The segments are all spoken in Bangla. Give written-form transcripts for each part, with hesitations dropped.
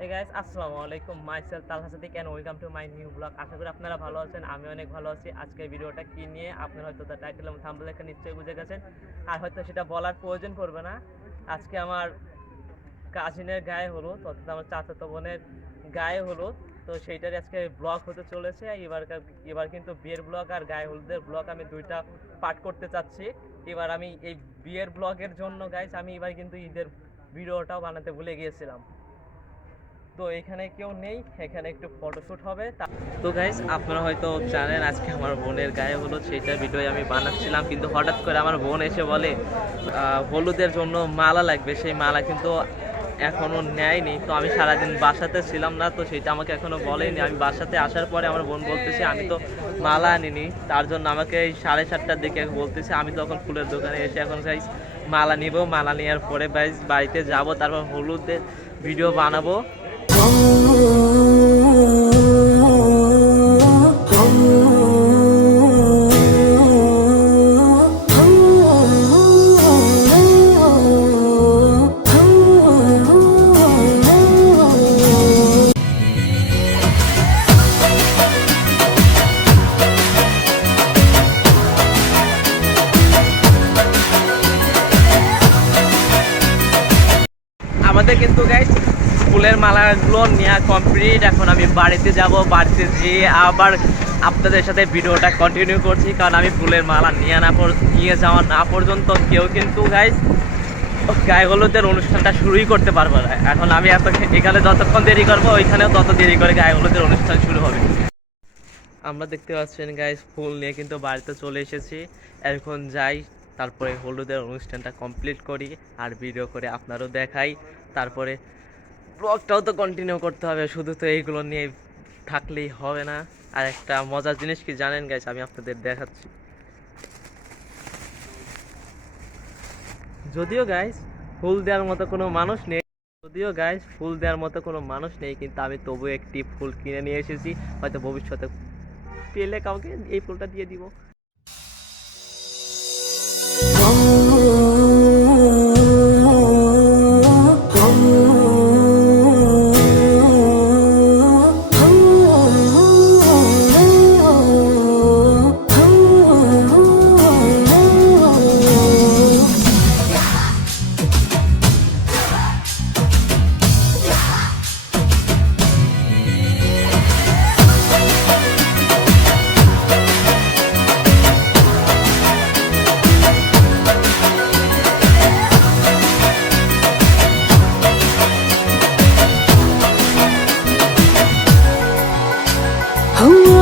Hey guys, আসসালামু আলাইকুম। Myself Talha Sadiq and welcome to my new blog. আশা করি আপনারা ভালো আছেন, আমি অনেক ভালো আছি। আজকে ভিডিওটা কি নিয়ে আপনারা হয়তো তার টাইটেল এবং থাম্বনেল দেখে নিশ্চয়ই বুঝে গেছেন, আর হয়তো সেটা বলার প্রয়োজন পড়বে না। আজকে আমার কাজিনের গায়ে হলুদ, অর্থাৎ আমার চাচাতো বোনের গায়ে হলুদ, তো সেইটারই আজকে ব্লগ হতে চলেছে। এবার কিন্তু বিয়ের ব্লগ আর গায়ে হলুদের ব্লগ আমি দুইটা পার্ট করতে চাচ্ছি। এবার আমি এই বিয়ের ব্লগের জন্য গাইস আমি এবার কিন্তু ঈদের ভিডিওটাও বানাতে ভুলে গিয়েছিলাম। তো এখানে কেউ নেই, এখানে একটু ফটোশ্যুট হবে। তো গাইস আপনারা হয়তো জানেন আজকে আমার বোনের গায়ে হলুদ, সেইটার ভিডিও আমি বানাচ্ছিলাম, কিন্তু হঠাৎ করে আমার বোন এসে বলে হলুদের জন্য মালা লাগবে। সেই মালা কিন্তু এখনো নেয়নি। তো আমি সারাদিন বাসাতে ছিলাম না, তো সেটা আমাকে এখনো বলেনি। আমি বাসাতে আসার পরে আমার বোন বলতেছে আমি তো মালা আনিনি, তার জন্য আমাকে এই 7:30টার দিকে বলতেছে। আমি তখন ফুলের দোকানে এসে এখন গাইস মালা নিব, মালা নেওয়ার পরে গাইস বাড়িতে যাব, তারপর হলুদের ভিডিও বানাবো। আমাদের কিন্তু গাইস ফুলের মালাগুলো নেওয়া কমপ্লিট। এখন আমি বাড়িতে যাব, বাড়িতে যেয়ে আবার আপনাদের সাথে ভিডিওটা কন্টিনিউ করছি, কারণ আমি ফুলের মালা নিয়ে যাওয়া না পর্যন্ত কেউ কিন্তু গাইস গায়ে হলুদের অনুষ্ঠানটা শুরুই করতে পারবো না। এখন আমি এখানে যতক্ষণ দেরি করবো, ওইখানেও তত দেরি করে গায়ে হলুদের অনুষ্ঠান শুরু হবে। আমরা দেখতে পাচ্ছেন গাইস ফুল নিয়ে কিন্তু বাড়িতে চলে এসেছি। এখন যাই, তারপরে হলুদের অনুষ্ঠানটা কমপ্লিট করি আর ভিডিও করে আপনারও দেখাই। তারপরে ব্লগটাও তো কন্টিনিউ করতে হবে, শুধু তো এইগুলো নিয়ে থাকলেই হবে না। আর একটা মজার জিনিস কি জানেন গাইস, আমি আপনাদের দেখাচ্ছি। যদিও গাইস ফুল দেওয়ার মতো কোনো মানুষ নেই, কিন্তু আমি তবু একটি ফুল কিনে নিয়ে এসেছি। হয়তো ভবিষ্যতে পেলে কাউকে এই ফুলটা দিয়ে দিব।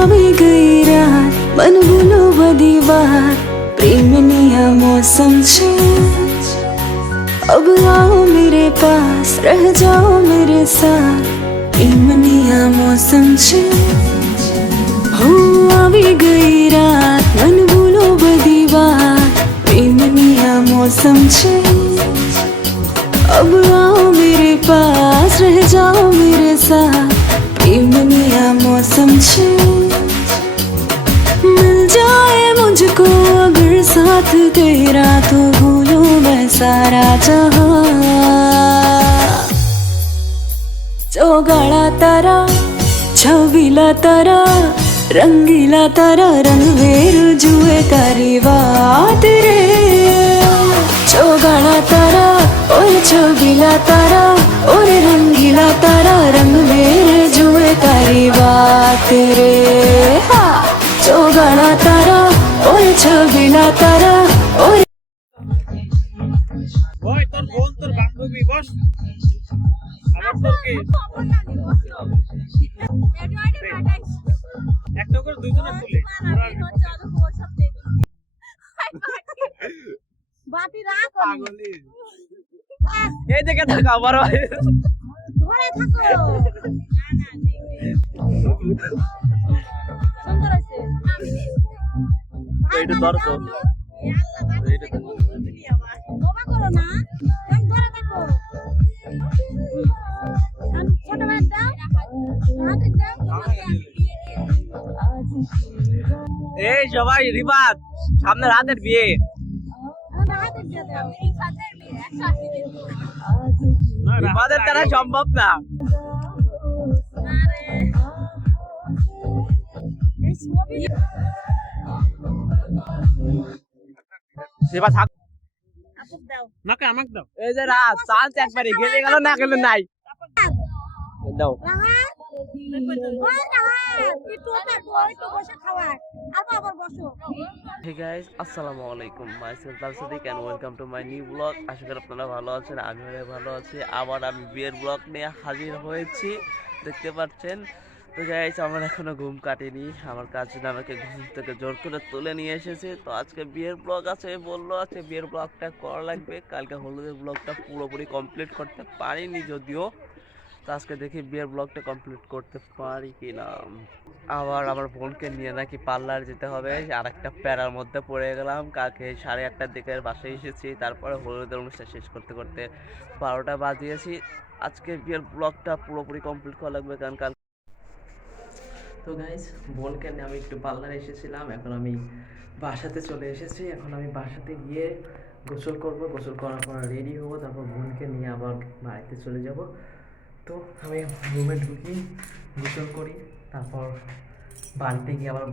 আমি गई रात मन भूलो बदी बात प्रेम निया मौसम छे अब आओ मेरे पास रह जाओ मेरे साथ प्रेम निया मौसम छे हो આવી गई रात मन भूलो बदी बात प्रेम निया मौसम छे अब आओ मेरे पास रह जाओ मेरे साथ प्रेम निया मौसम छे मिल जाए मुझको अगर साथ तेरा तो भूलूं मैं सारा जहां चौगाड़ा तारा छबीला तारा रंगीला तारा रंग वेर जुए तारी बात रे चौगाड़ा तारा और छबीला तारा और रंगीला तारा रंग वेर जुए तारी बात रे चौगाड़ा तारा और छबीला तारा और ওই তোর বোন তোর বান্ধবী বস আমার তোর কি একটা করে দুইজনে তুলে বাটি রাখ পাগলি এই দেখে থাকা আবার ঘরে থাকো সুন্দর আছে এইটা ধরো তো, বাবা করো না তুমি ঘরে থাকো ছোট ভাই দাও হাতে দাও এই সবাই রিবাত সামনে রাতের বিয়ে। হাতে দাও এই সাথে 180 রিবাতের দ্বারা সম্ভব না। এই ছবি সেবা থাক আপু দাও নাকে আমাকে দাও। এই যে রাত চান্স একবারে গেলে গেল না গেলে নাই দাও রাহাত ওই রাহাত একটু একটু বসে খাওয়া আবার বসো হে গাইস আসসালামু আলাইকুম myself Talsadiq and welcome to my new blog. আশা করি আপনারা ভালো আছেন, আমিও ভালো আছি। আবার আমি বিয়ের ব্লগ নিয়ে হাজির হয়েছি, দেখতে পাচ্ছেন। তো গাইস আমার এখনো ঘুম কাটেনি, আমার কাজিন আমাকে ঘুম থেকে জোর করে তুলে নিয়ে এসেছে। তো আজকে বিয়ের ব্লগ আছে, বললো আছে বিয়ের ব্লগটা করা লাগবে। কালকে হলুদের ব্লগটা পুরোপুরি কমপ্লিট করতে পারিনি যদিও, তো আজকে দেখি বিয়ের ব্লগটা কমপ্লিট করতে পারি কিনা। আবার আমার বোনকে নিয়ে নাকি পার্লার যেতে হবে, আর একটা প্যারার মধ্যে পড়ে গেলাম। কালকে 8:30টার দিকে বাসায় এসেছি, তারপরে হলুদের অনুষ্ঠান শেষ করতে করতে 12টা বাজিয়েছি। আজকে বিয়ের ব্লগটা পুরোপুরি কমপ্লিট করা লাগবে, কারণ কাল তো গাইজ বোনকে নিয়ে আমি একটু পার্লারে এসেছিলাম, এখন আমি বাসাতে চলে এসেছি। এখন আমি বাসাতে গিয়ে গোসল করব, গোসল করার পর রেডি হবো, তারপর বোনকে নিয়ে আবার বাড়িতে চলে যাব। তো আমি রুমে ঢুকি, গোসল করি, তারপর বাড়িতে গিয়ে আবার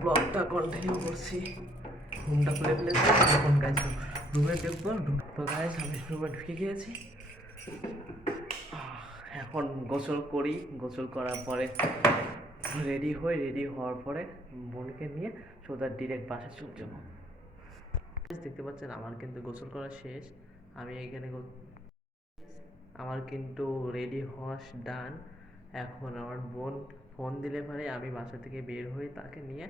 ব্লগটা কন্টিনিউ করছি। রুমটা খুলে ফেলেছি, এখন গাইজ রুমে ঢুকবো। তো গাইজ আমি রুমে ঢুকে গিয়েছি, এখন গোসল করি। গোসল করার পরে রেডি হই, রেডি হওয়ার পরে বোনকে নিয়ে সোজা ডিরেক্ট বাসা চলে যাবো। দেখতে পাচ্ছেন আমার কিন্তু গোসল করা শেষ, আমি এখানে আমার কিন্তু রেডি হওয়া ডান। এখন আমার বোন ফোন দিলে পরে আমি বাসা থেকে বের হয়ে তাকে নিয়ে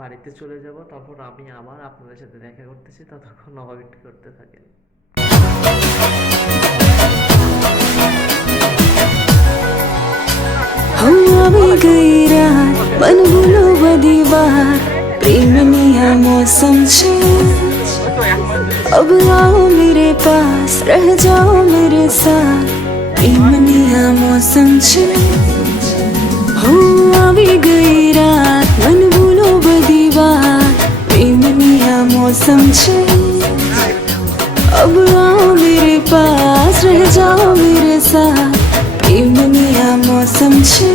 বাড়িতে চলে যাব। তারপর আমি আবার আপনাদের সাথে দেখা করতেছি, ততক্ষণ ওয়েট করতে থাকেন। আমি গई रात मन भूलो बदी बात प्रेम निया मौसम छे अब आओ मेरे पास रह जाओ मेरे साथ प्रेम निया मौसम छे हो આવી ગઈ રાત मन भूलो बदी बात प्रेम निया मौसम छे अब आओ मेरे पास रह जाओ मेरे साथ प्रेम निया मौसम छे